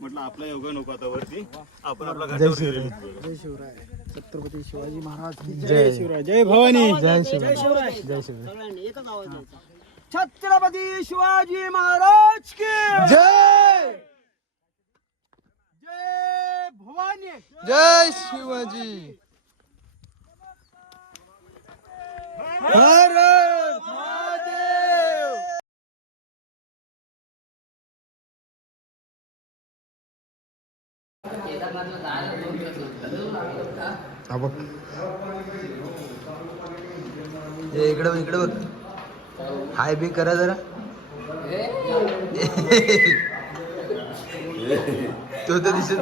म्हटलं आपला योगा नको आता वरती आपण आपला जय शिवराय. जय शिवराय. छत्रपती शिवाजी महाराज की जय शिवराय. जय भवानी. जय शिवराय. जय शिवराय. छत्रपती शिवाजी महाराज की जय. जय भवानी. जय शिवाजी. भारत महादेव. इकडे इकडे बघ. हाय बी करा जरा. तो तर दिसत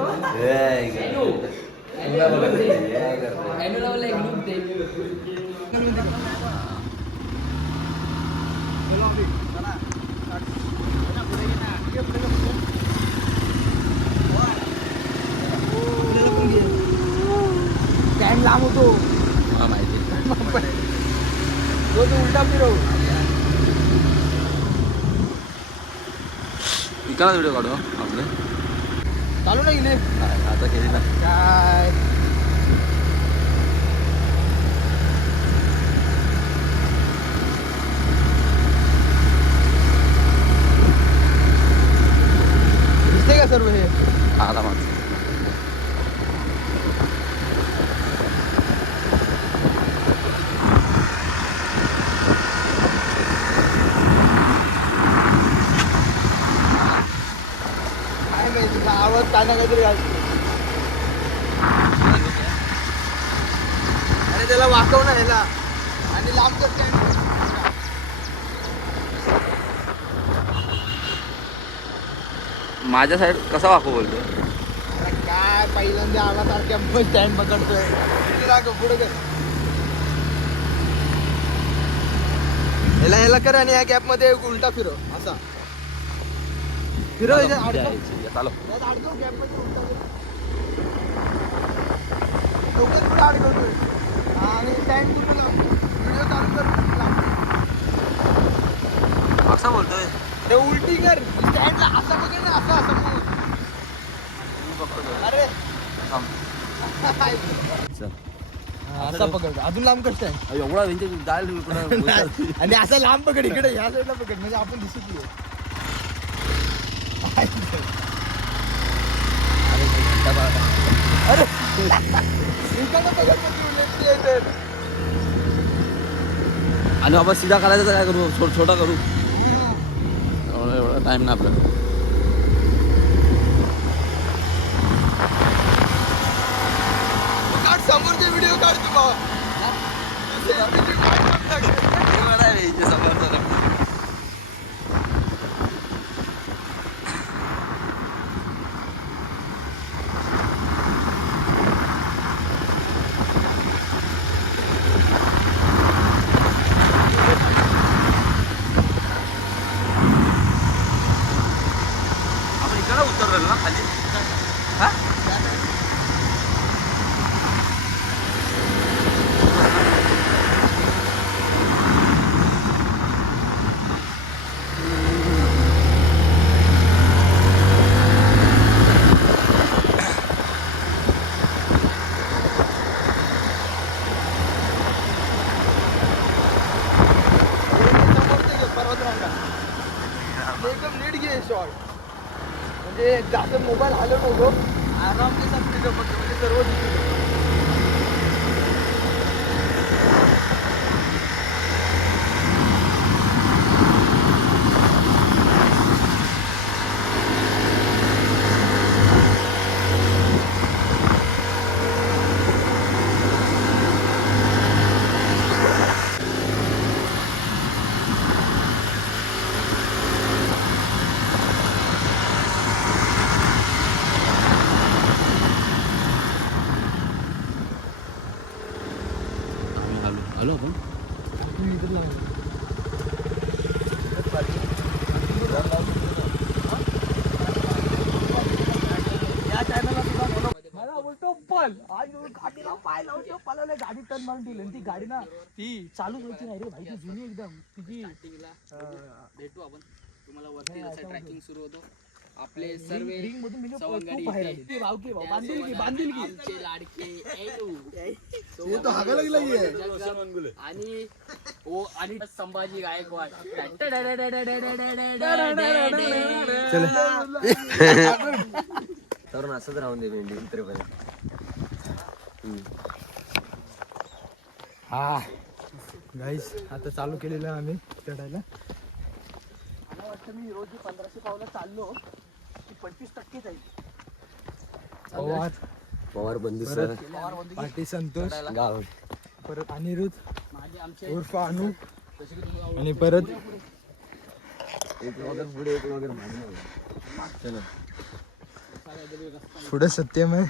टाइम लांब होतो माहिती. तो उलटा फिरव. इकडे व्हिडिओ काढू आपले. चालू नाही गेले आता केली ना काय. दिसते का सर्व हे. आला माणसं. काय माहिती तुला आवाज काय ना काहीतरी घालतो. अरे त्याला वाकव ना ह्याला आणि लांब कर. माझ्या साईड कसा वाकू बोलतो. काय पहिल्यांदा आला सारख्या बस स्टँड पकडतोय. पुढे कर. ह्याला कर आणि या गॅप मध्ये उलटा फिरव असा फिरव. चालो गॅप मध्ये उलटा फिरव. अडकवतोय आणि स्टँड पूर्ण व्हिडिओ चालू कर. असं बोलतोय. ते उलटी कर. स्टँडला असं बघेल ना असं असं बघ. अरे असा पकड. अजून लांब कर स्टँड. एवढा जाईल आणि असं लांब पकड. इकडे ह्या साईडला पकड म्हणजे आपण दिसत नाही. अरे इकडनं पकड. आणि बाबा सीधा करायचं तर काय करू. छोटा करू. एवढा टाइम ना आपल्याला. समोरचे व्हिडिओ काढ तू बाबा. आपण इकडे उतरलो ना खाली. हा एकदम नीट घे शॉट. म्हणजे जास्त मोबाईल हलवू नको. आरामने समजलं म्हणजे सर्व दिसतं. आलो आपण. मला बोलतो पल. आज गाडीला पाय लावतो. पलाला गाडी टर्न मारून दिली. ती गाडी ना ती चालू व्हायची नाही रे भाई. ती जुनी एकदम. तिची भेटू आपण. तुम्हाला वरती जसं ट्रॅकिंग सुरू होतो आपले सर्व रिंग मधून मी सवंगडी बाहेर इथे. आले. भाऊ की भाऊ, त्यासोबत बांधील की आमचे लाडके ऐलू. ये तो हागायला लागला की आहे. आणि ओ आणि संभाजी गायकवाड. तर असंच राहून दे भेंडी इतरेपर्यंत. हा गाईस आता चालू केलेलं आहे आम्ही चढायला. मला वाटतं मी रोज 1500 पावलं चाललो की 25% जाईल. पवार पवार बंधू परत सर पाटी संतोष गाव परत अनिरुद्ध माझे आमचे उर्फ अनु जसे की तुम्हाला आणि परत एक वगैरे पुढे एक वगैरे मागे चलो पुढे सत्यम आहे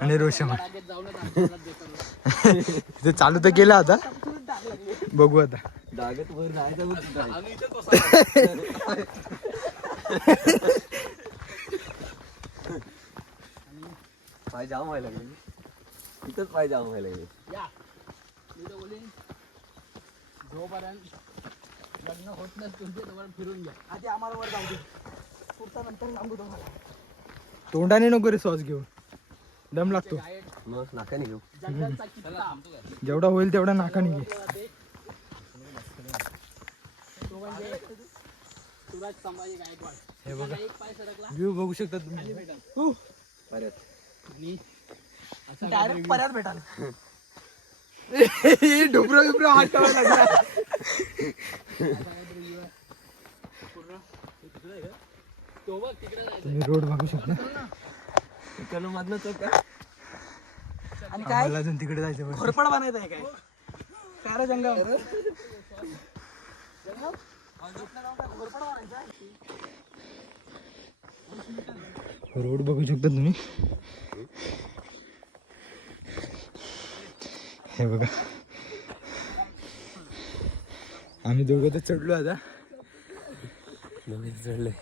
आणि रोशम आहे. रागेत जाऊनच आमच्याला देतो. इथे चालू तर केलं आता बघू आता. डागत वर जायचं आम्ही इथेच बसलो. पाय जाम व्हायला लागले इथंच पाय जाम व्हायला लागले. या मी तर बोलीन जोपर्यंत लग्न होत नाही तुमच्या तोपर्यंत फिरून घ्या. आधी आम्हाला वर जाऊ दे पुढचा नंतर सांगू तुम्हाला. तोंडाने नको रे सॉस घेऊन दम लागतो. गाईड मग नाकाने घेऊ जंगलचा किल्ला जेवढा होईल तेवढा नाकाने घे. तो म्हणजे सुराज संभाजी गायकवाड. हे बघा एक पाय सरकला व्ह्यू बघू शकता तुम्ही. परत आणि डायरेक्ट परत भेटाल. डुबरा बिबरा हात ठेवायला लागला. तो बघ तिकडे जायचं. तुम्ही रोड बघू शकता. इकडनं मधनं तो काय आणि काय अजून तिकडे जायचं घोरपड बनायचं आहे काय काय रे जंगल. रोड बघू शकता तुम्ही. हे बघा आम्ही दोघं तर चढलो आता. नवीन चढले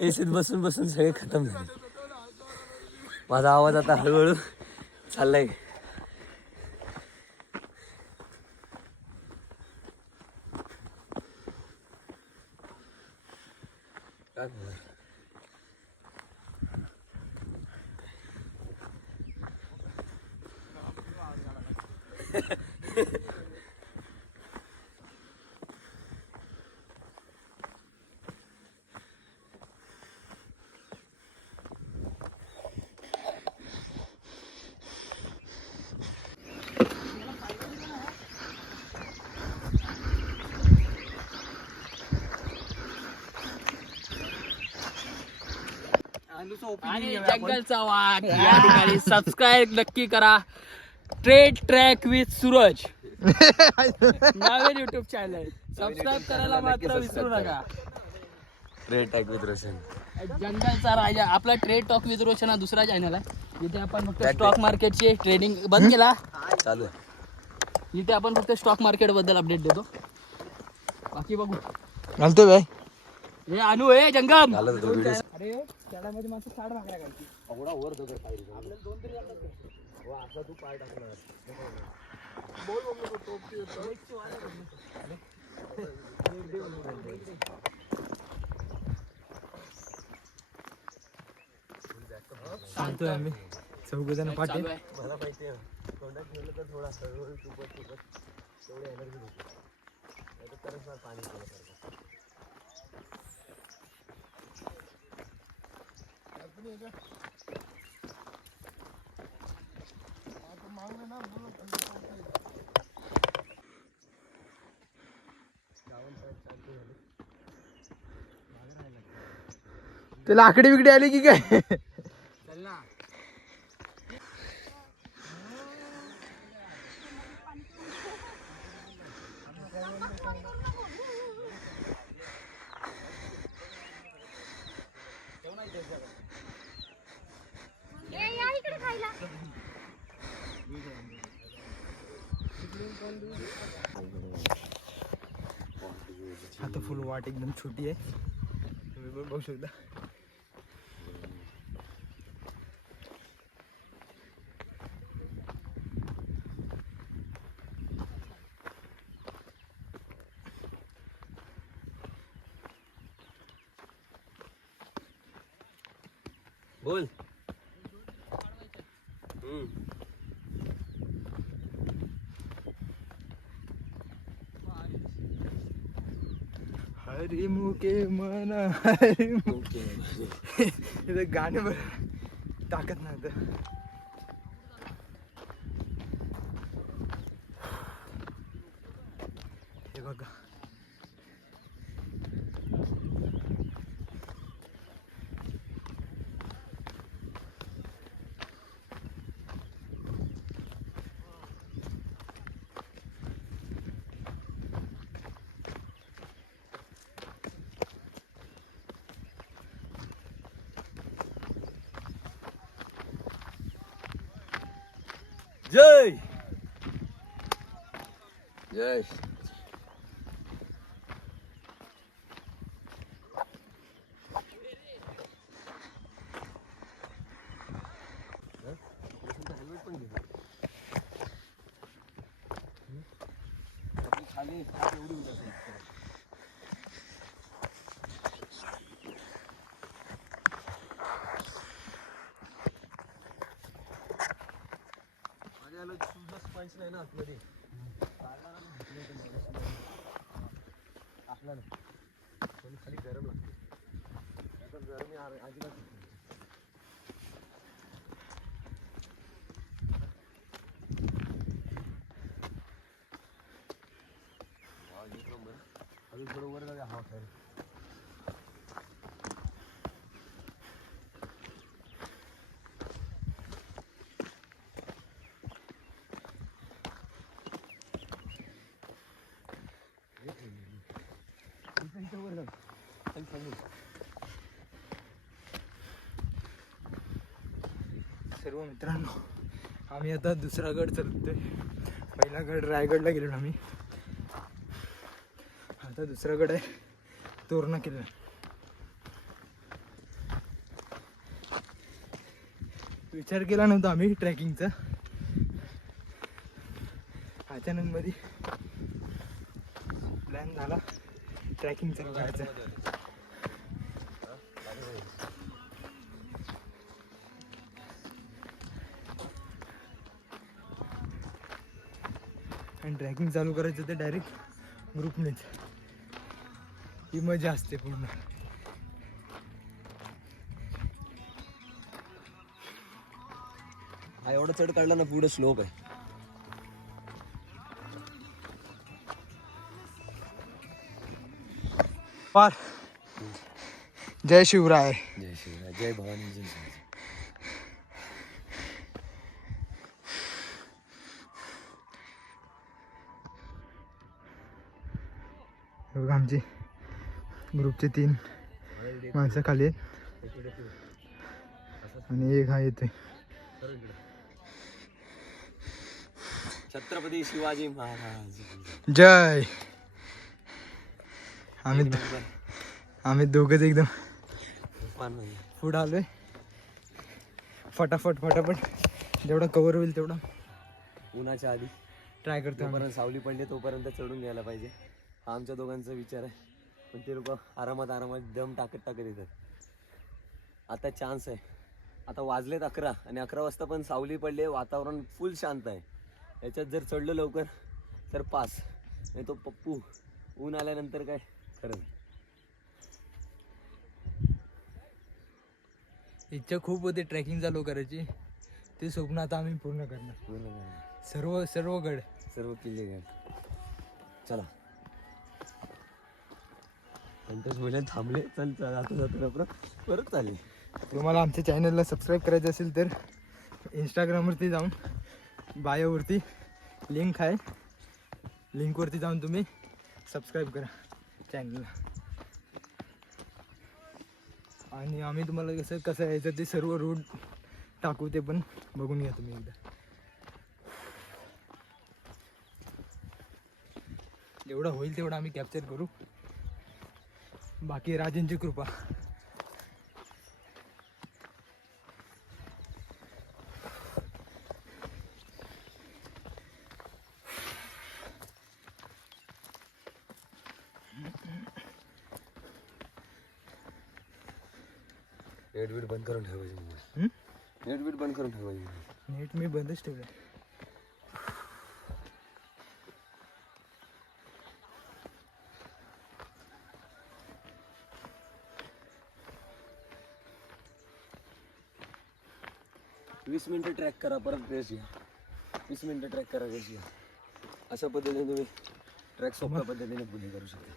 एसीत बसून बसून सगळे खतम झाले. माझा आवाज आता हळूहळू चाललाय. काय बोलणार? आणि जंगलचा वाघ या ठिकाणी सबस्क्राईब नक्की करा. ट्रेड ट्रॅक विथ सूरज नवीन युट्यूब चॅनल सबस्क्राईब करायला मात्र विसरू नका. Trade tag with Roshan. जंगलचा राजा आपला ट्रेड टॉक विथ रोशन हा दुसरा चॅनल आहे. इथे आपण फक्त स्टॉक मार्केटची ट्रेडिंग बंद केला. चालू आहे. इथे आपण फक्त स्टॉक मार्केट बद्दल अपडेट देतो. बाकी बघू. घालतो बाय. हे अनु हे जंगम. झालं तर व्हिडिओ अरे त्यामध्ये माणसं 60 भाकऱ्या घालती. एवढा वर दगड पाहिजे आपल्याला 2 तरी लागतात. हो असा तू पाय टाकणार. सांगतोय आम्ही चौघजण पाठी. चालू आहे. मला माहिती आहे तोंडात ठेवलं तर थोडा हळूहळू तुपत तेवढी एनर्जी होती. नाही तर तरच पाणी पिण्यासारखं. ते लाकडी बिकडी आली की काय. चल ना. आता फुल वाट एकदम छोटी आहे. तुम्ही पण बघू शकता. बोल. हरी मुके मन हरी मुके इथं गाणं बरं टाकत नव्हतं. हे बघा जय जय खाली हात एवढी उंच आहे. माझ्याला तुझं स्पंज नाही ना आतमध्ये टाकला नाही पण खाली गरम लागते आता गरमी अजिबात नाही. अजून थोडं वर जाऊया हवा खायला. सर्व मित्रांनो आम्ही आता दुसरा गड चढतोय. पहिला गड रायगडला गेलो आम्ही, आता दुसरा गड आहे तोरणा किल्ला. विचार केला नव्हता आम्ही ट्रेकिंगचा, अचानक मध्ये प्लॅन झाला ट्रेकिंगचा करायचा. आणि ट्रॅकिंग चालू करायचं ते डायरेक्ट ग्रुपनेच, ही मजा असते पूर्ण. हा एवढा चढ काढला ना पुढे स्लोप आहे. पार जय शिवराय. जय शिवराय, जय भवानी, जय शिवराय. बघा आमचे ग्रुपचे 3 माणसं खाली आहेत आणि एक हा येतोय. छत्रपती शिवाजी महाराज जय. आम्ही दोघंच एकदम पुढं आलोय. फटाफट जेवढा कव्हर होईल तेवढा उन्हाच्या आधी ट्राय करतो. जोपर्यंत सावली पडली तोपर्यंत चढून घ्यायला पाहिजे, हा आमच्या दोघांचा विचार आहे. पण ते लोक आरामात दम टाकत येतात. आता चान्स आहे. आता वाजलेत 11 आणि 11 वाजता पण सावली पडली, वातावरण फुल शांत आहे. याच्यात जर चढलं लवकर तर पास, नाही तो पप्पू ऊन आल्यानंतर काय खरं. इच्छा खूप होती ट्रेकिंग चालू करायची, ते स्वप्न आता आम्ही पूर्ण करणार. सर्व गड, सर्व किल्ले गड. चला पंकज बोले थांबले, चल जातो परत चालले. तुम्हाला आमच्या चॅनलला सबस्क्राईब करायचं असेल तर इंस्टाग्रामवरती जाऊन बायोवरती लिंक आहे, लिंकवरती जाऊन तुम्ही सबस्क्राईब करा चॅनलला. आणि आम्ही तुम्हाला कसं यायचं ते सर्व रूट टाकू, ते पण बघून घ्या तुम्ही एकदा. जेवढं होईल तेवढं आम्ही कॅप्चर करू, बाकी राजेंची कृपा. नेट बीट बंद करून ठेवायचे. हम्म? नेट बीट बंद करून ठेवायचे. नेट मी बंदच ठेवलं. वीस मिनिटं ट्रॅक करा, परत रेस घ्या. 20 मिनिटं ट्रॅक करा, रेस घ्या. अशा पद्धतीने तुम्ही ट्रॅक सोप्या पद्धतीने पुढे करू शकता.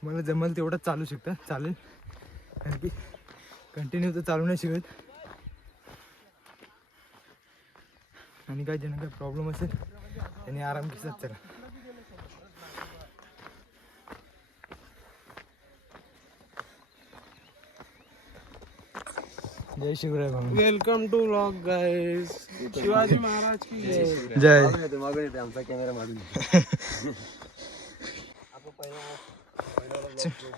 तुम्हाला जमल तेवढंच चालू शकता, चालेल. कारण की कंटिन्यू तर चालू नाही शिकत. आणि काही ज्यांना काही प्रॉब्लेम असेल त्यांनी आराम घेतात. चला जय शिवराय भाऊ. Welcome to vlog guys. Shivaji Maharaj की जय. जय. मागून येते आमचा कॅमेरा मागून आपण पहिला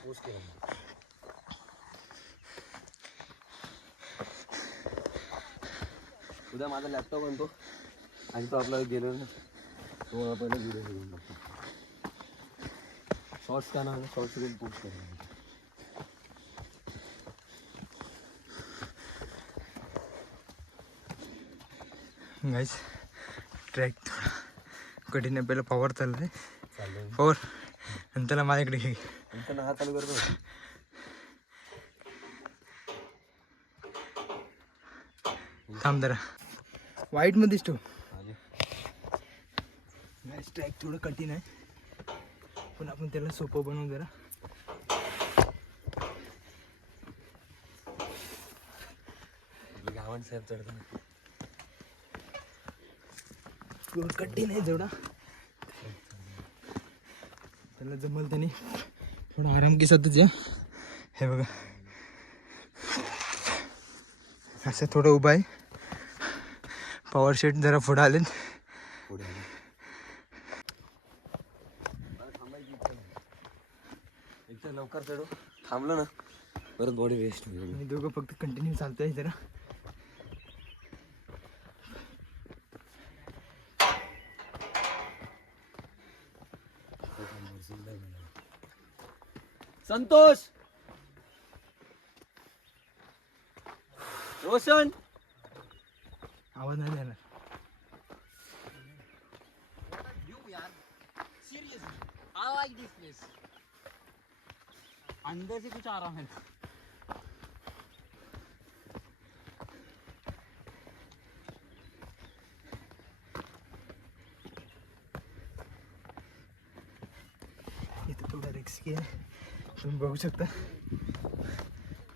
पोस्ट केला. उद्या माझा लॅपटॉप आणतो आणि तो आपला गेलो ना तो पहिला व्हिडिओ घेऊन टाकतो. शॉर्ट्स का ना शॉर्ट्स रील पोस्ट करा. गाईस ट्रॅक थोडा कठीण आहे. पहिला पॉवर चाललाय, पॉवर आणि त्याला माझ्याकडे घे. नंतर हा चालू करतो. थांब जरा वाईटमध्येच ठेव. गाईस ट्रॅक थोडं कठीण आहे पण आपण त्याला सोपं बनवू जरा. गावान साहेब चढताना थोडं कठीण आहे जेवढा त्याला जमल त्याने थोडा आराम के साथच या. हे बघा असं थोडं उभं आहे. पॉवर शेट जरा पुढं आले. पुढे एकदा लवकर चढू. थांबलो ना परत बॉडी रेस्ट होईल. आणि दोघं फक्त कंटिन्यू चालतंय जरा. संतोष रोशन आवाज नाही देणार. I like this place. अंदर से कुछ आ रहा है. इथं थोडा रिस्की आहे तुम्ही बघू शकता.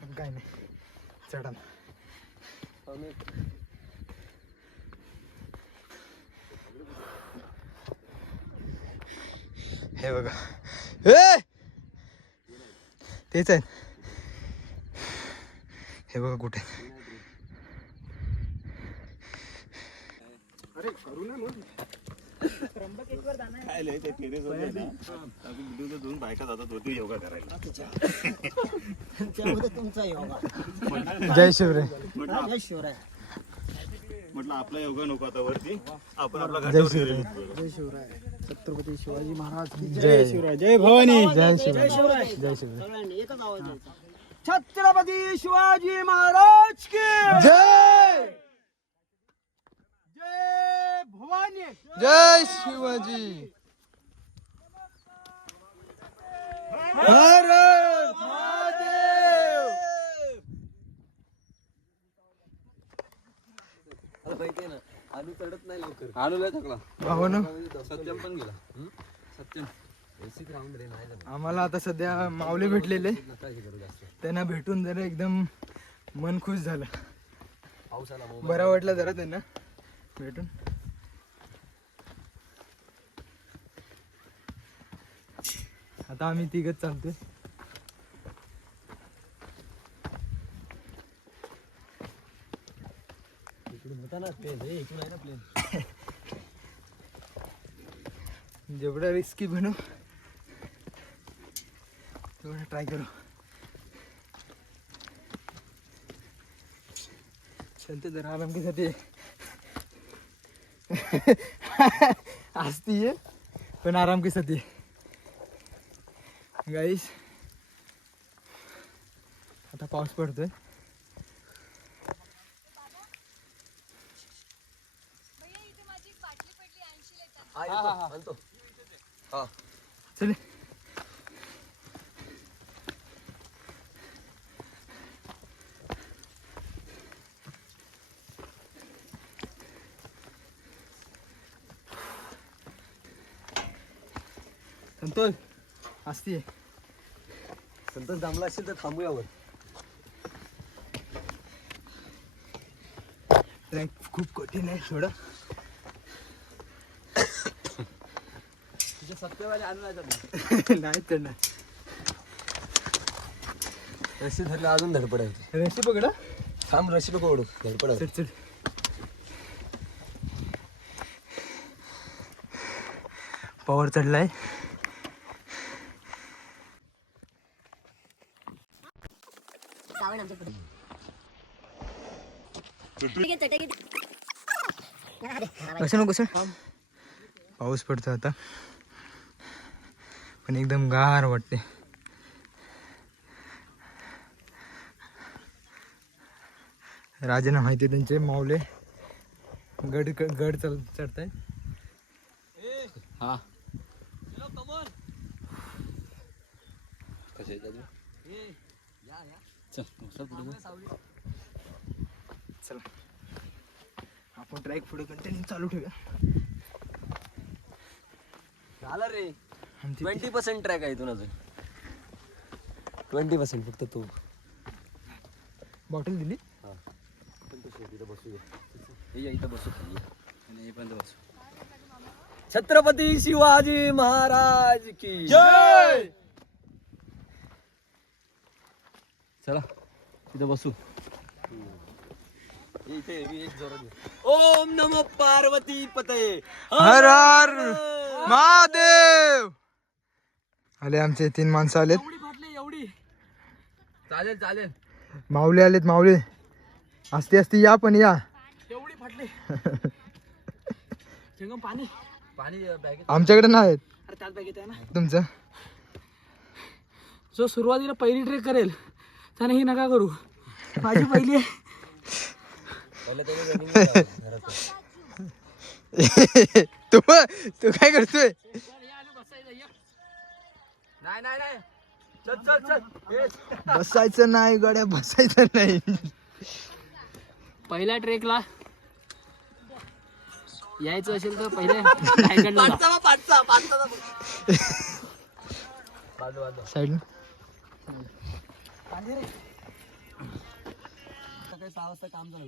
पण काय नाही चढा. हे बघा तेच आहे. हे बघा कुठे काय लय ते टेरेस वर आहे ना, आपण व्हिडिओ दोन बायका जातात वरती योगा करायला. तुमचा योगा. जय शिवराय. जय शिवराय. म्हटलं आपला योगा नको आता वरती, आपण आपला जय घाटावर शिवराय. गेलेलो. जय शिवराय. छत्रपती शिवाजी महाराज की जय शिवराय. जय भवानी. जय शिवराय. जय शिवराय. सगळ्यांनी एकच आवाज द्यायचा. छत्रपती शिवाजी महाराज की जय जय भवानी. जय शिवाजी. भारत महादेव. मला माहिती आहे ना आलू चढत नाही लवकर. आलू लय थकला. भावानं सत्यम पण गेला. सत्यम बेसिक राऊंड रे नाही जमत. आम्हाला आता सध्या माऊली भेटलेले. नका हे करू जास्त. त्यांना भेटून जरा एकदम मन खुश झालं. पाऊस आला मग बरं वाटलं जरा त्यांना भेटून. आता आम्ही तिघच चालतोय. इकडून होता ना प्लेन. हे इकडून आहे ना प्लेन. जेवढा रिस्की बनू तेवढा ट्राय करू. चलते जरा आराम के साथ हंसती है पण आराम के साथ गाइस. आता पाऊस पडतोय चल संतोष असते संतोष दमला असेल तर थांबूयावर. ट्रॅक खूप कठीण आहे थोडं. सत्तेवाले आणून नाही तर नाही. रशी धरलं अजून धडपड आहे. रशी पकडा. थांब रशी नको ओढू धडपड आहे. चल चल पावर चढलाय. कसं नको कसं पाऊस पडतो आता पण एकदम गार वाटते. राजांना माहिती त्यांचे माऊले गड गड चढताय. हा चला आपण ट्रॅक पुढे कंटिन्यू चालू ठेवूया. झालं रे. आमची 20% ट्रॅक आहे इथून अजून. 20% फक्त तू. बॉटल दिली. इथं बसू. छत्रपती शिवाजी महाराज की जय. चला इथं बसू. ओम नमो पार्वती पते हर हर महादेव. आले आमचे 3 माणसं आलेत. एवढी चालेल चालेल. माऊली आलेत. माऊली असती असती या पण या. एवढी फाटली. जंगम पाणी पाणी बॅगेत. आमच्याकडे नाहीत. अरे त्याच बॅगेत आहे ना. तुमचं जो सुरुवातीला पहिली ट्रेक करेल त्याने ही नका करू. माझी पहिली आहे. तू काय करतोय. नाही नाही नाही. चल चल चल. बसायचं नाही गड्या बसायचं नाही. पहिल्या ट्रेकला यायचं असेल तर पहिले रायगडला जा. साईड सकाळी 6 वाजता काम झालं.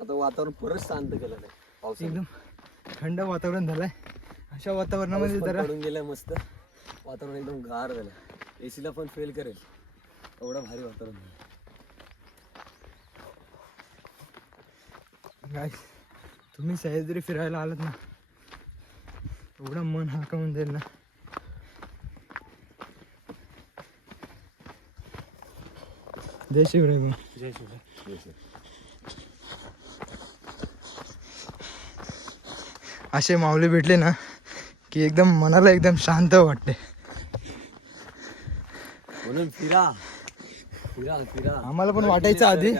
आता वातावरण परत शांत केलं नाही. पावसाने एकदम थंड वातावरण झालंय. अशा वातावरणामध्ये पाऊस पण जरा पडून गेलाय मस्त. वातावरण एकदम गार झालं. एसीला पण फेल करेल एवढं भारी वातावरण झालं. गाईस तुम्ही सह्याद्री फिरायला आलात ना एवढं मन हलकं होऊन जाईल ना. जय शिवराय भाऊ. जय शिवराय. असे माऊली भेटले ना की एकदम मनाला एकदम शांत वाटते. म्हणून फिरा फिरा फिरा. आम्हाला पण वाटायचं आधी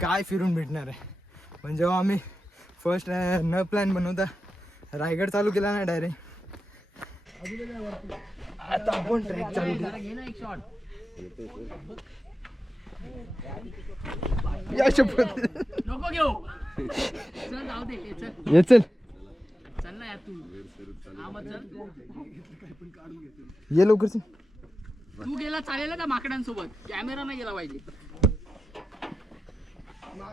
काय फिरून भेटणार आहे पण जेव्हा आम्ही फर्स्ट न प्लॅन बनवता रायगड चालू केला ना डायरेक्ट आता आपण ट्रेक चालू केला. या शपथ. नको घेऊ. चल जाऊ दे. चल ये चल चल ना यार तू. हा मग चल. ये लवकर चल. तू गेला चालेल का माकडांसोबत. कॅमेरा नाही गेला पाहिजे.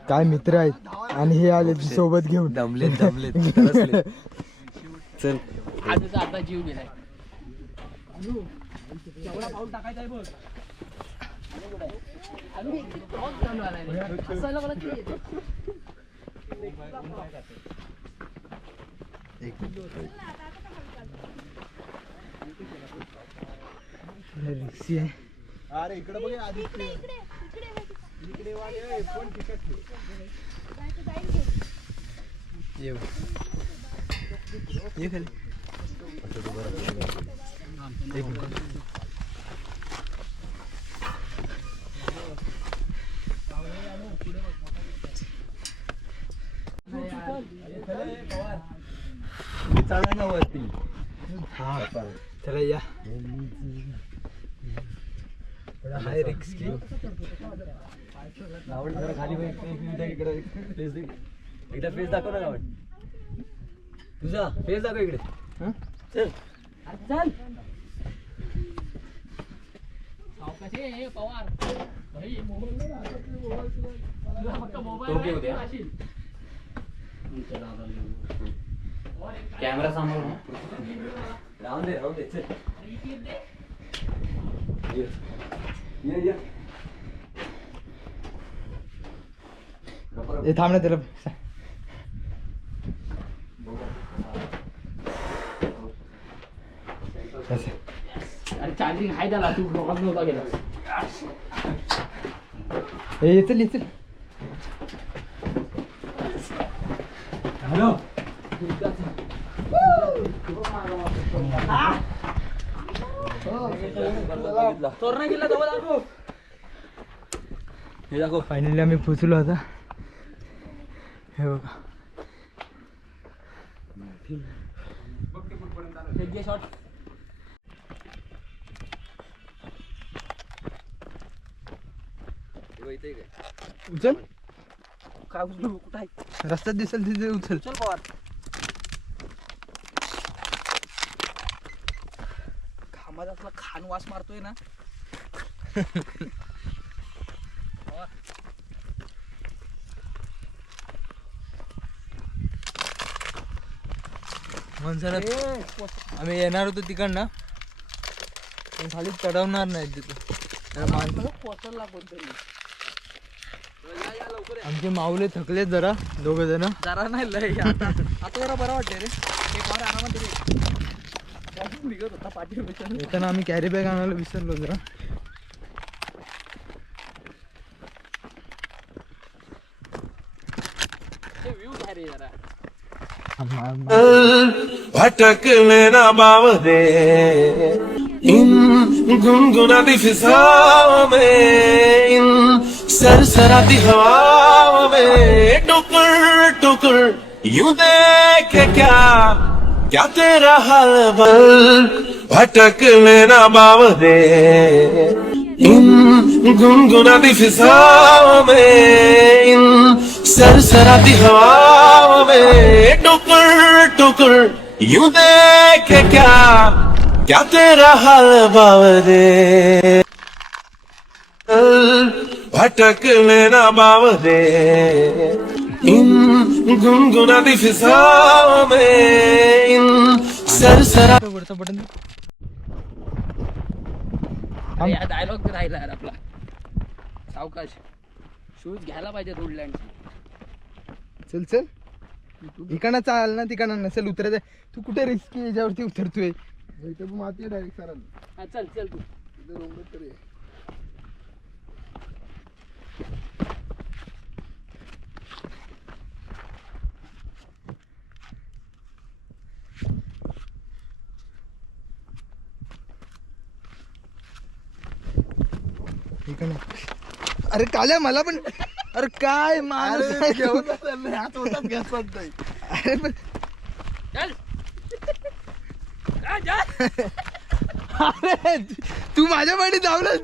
काय मित्र आहेत आणि हे आले सोबत घेऊन. दमलेत दमलेत. चल आजचा आता जीव गेलाय. एवढा पाऊल टाकायचा आहे बघ. पाऊस चालू आलाय रे. असायला मला ते येते. रिक्षी आहे. अरे इकडे बघ आधी. ये खाली एक मिनिट. चला या हाय रिक्स की गावड जरा खाली बघ, एक मिनिट इकडे फेस दे. एकदा फेस दाखव ना गावड. तुझा फेस दाखव इकडे. हं? चल चल सावकाश ये पवार भाई टोपी उद्या. कॅमेरा समोर राहून दे चल. ये हे थांब ना त्याला अरे चार्जिंग आहे त्याला तू रोगात नव्हता गेला हे चल चल. हॅलो तोरणा गेला जवळ दाखव. हे दाखव. फायनली आम्ही पोचलो आता. हे बघा शॉट उचल. काय उचलू कुठं आहे रस्त्यात दिसेल तिथे उचल. चल पवार. खांबात आपला खान वास मारतोय ना. माणसाला आम्ही येणार होतो तिकडनं पण खाली चढवणार नाही तिथं. पोचला कोणतरी आमचे माऊले थकलेत जरा दोघ जण. जरा नाही लय आता जरा बरं वाटतंय रे. एक वार आरामात रे निघत होता पाठी. येताना आम्ही कॅरी बॅग आणायला विसरलो जरा. व्ह्यू घ्या रे जरा. भटकने ना बावरे इन गुनगुनाती फिजाओं में, इन सरसराती हवाओं में, टुकर टुकर यूं देखे क्या क्या तेरा हाल बल. भटकने ना बावरे इन गुनगुनाती फिजाओं में, इन सरसराती हवाओं में, टुकर टुकर यूं देखे क्या क्या तेरा हाल बावरे. भटकने ना बावरे इन गुनगुनाती फिजाओं में, इन सरसरा. वरचं बटन अरे या डायलॉग राहिला यार आपला. सावकाश शूज घ्यायला पाहिजे रोडलँड. चल चल. इकडनं चाल ना तिकडनं नसेल उतरायचं. तू कुठे रिस्की याच्यावरती उतरतोय. माती डायरेक्ट सर. हा चल चल तू. इकडनं. अरे काल्या मला पण. अरे काय माणूस घेऊन अरे पण चल जा, जा. अरे तू माझ्या पाठी धावलास.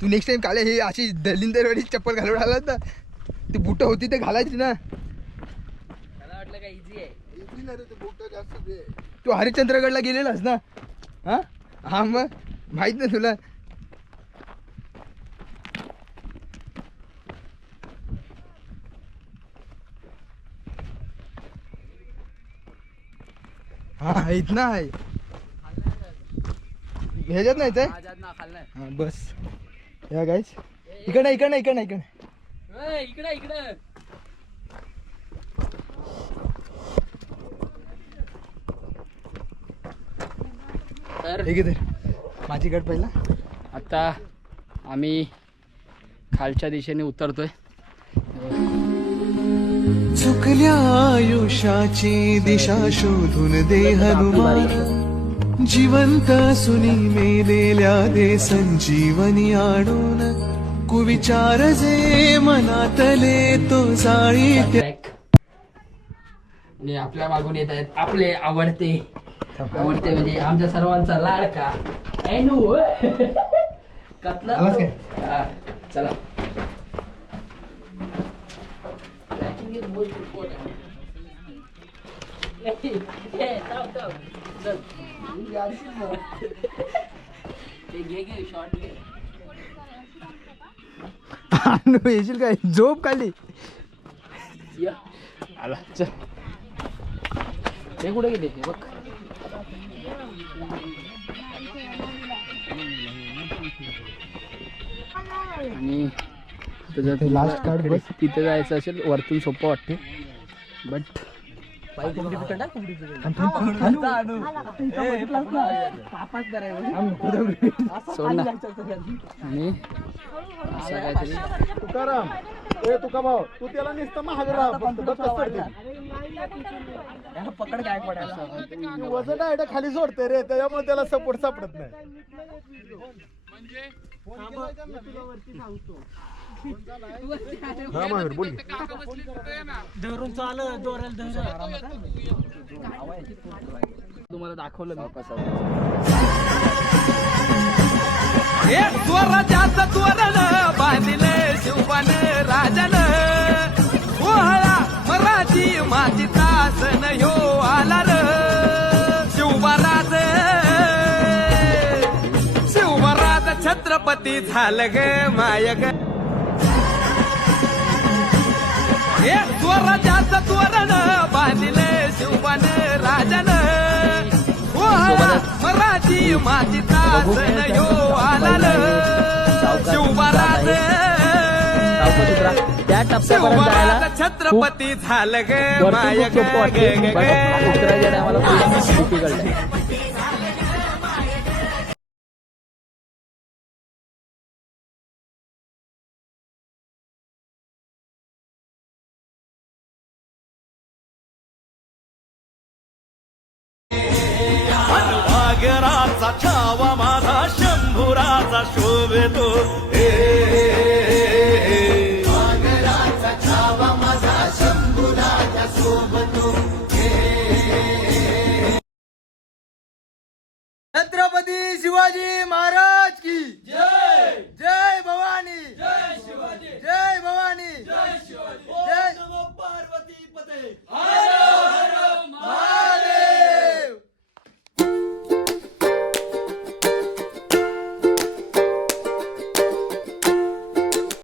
तू नेक्स्ट टाइम काले हे अशी दलिंदरवाडी चप्पल घालून आला ना. ती बुट होती ते घालायची ना. मला वाटलं काय इझी आहे. तू हरिश्चंद्रगडला गेलेलास ना. हा हा मग माहित नाही तुला. हा इथं आहे. ह्याच्यात नाही ते. माझ्यात ना खाल्लाय. हा बस या गाईस. इकडं इकडं इकडं इकडं. इकडे इकडे. तर हे किती माझी गट पहिला. आता आम्ही खालच्या दिशेने उतरतोय. चुकल्या आयुष्याची दिशा शोधून दे हनुमान जिवंत सुनी मेलेल्या दे संजीवनी आणून कुविचार जे मनातले तो जाळी ट्रॅक आणि आपल्या मागून येत आहेत आपले आवडते म्हणजे आमच्या सर्वांचा लाडका एनू कतला आवाज काय? हा, चला Tracking is most important. Hey, थांब. चल. ते घे शॉट घे. अनु येशील काय झोप खाली या. आला चल. ते कुठे गेले हे बघ. आणि लास्ट कार्ड बस तिथे जायचं असेल वरतून सोपं वाटते बट सोड ना आणि असं काहीतरी तुकाराम ए तुका भाऊ तू त्याला नुसतं महाग पकड काय पडायला वजन आहे खाली सोडते रे त्याच्यामुळे त्याला सपोर्ट सापडत नाही हा महावीर बोल तुम्हाला दाखवलं मी कसं स्वराज्याचं तोरण बांधिले शिवबान राजन ओहळा मराठी मातीचा सण ह्यो आला र शिवबाराज छत्रपती झालं ग माय ग स्वराज्याचं तोरण बांधिले शिवबान राजन मराठी मातीचा सण ह्यो आला र शिवबाराज त्या टप्प्यापर्यंत जायला छत्रपती झालं ग माय ग उतरायच्या टायमाला डिफिकल्ट आहे वाघराचा छावा माझा शंभुराचा शोभेतो वाघराचा छावा माझा शंभुराचा शोभतो छत्रपती शिवाजी महाराज